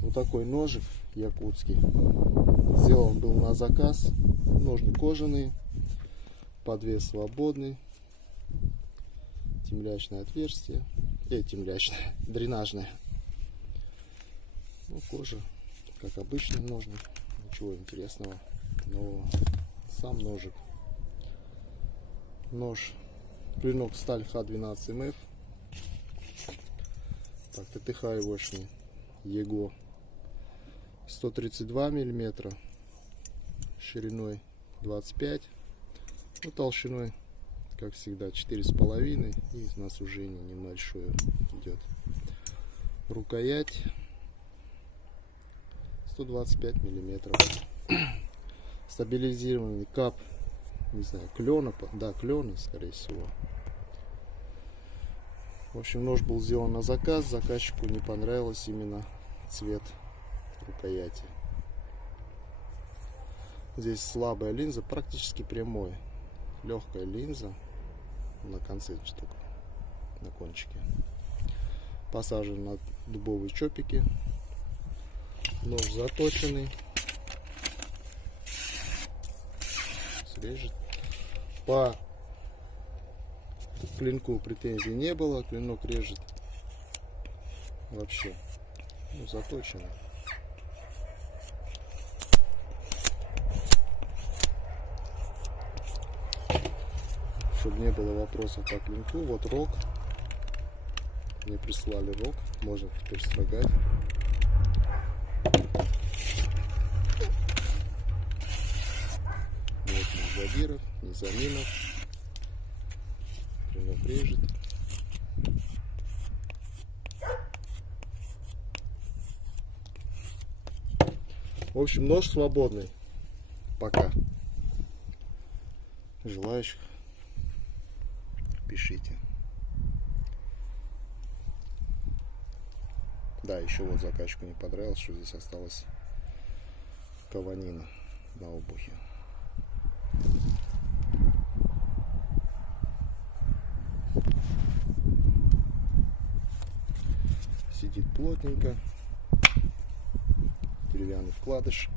Вот такой ножик якутский. Сделан был на заказ. Ножны кожаные. Подвес свободный. Темлячное отверстие. Темлячное. Дренажное. Ну, кожа, как обычный ножны. Ничего интересного. Но сам ножик. Нож. Клинок сталь Х12МФ. Так, ТТХ егошний. Его 132 миллиметра, шириной 25, ну, толщиной, как всегда, 4,5, и на сужение небольшое идет. Рукоять 125 миллиметров. Стабилизированный кап, не знаю, клена, да, клена, скорее всего. В общем, нож был сделан на заказ, заказчику не понравилось именно цвет рукояти. Здесь слабая линза, практически прямой. Легкая линза на конце штука, на кончике. Посажен на дубовые чопики. Нож заточенный. Срежет. По клинку претензий не было. Клинок режет вообще. Ну, заточенный. Чтобы не было вопросов по клинку, вот рог. Мне прислали рог, можно теперь строгать. Нет ни задиров, ни заминов. Клинок режет. В общем, нож свободный. Пока. Желающих пишите. Да, еще вот заказчику не понравилось, что здесь осталась кованина на обухе. Сидит плотненько. Деревянный вкладыш.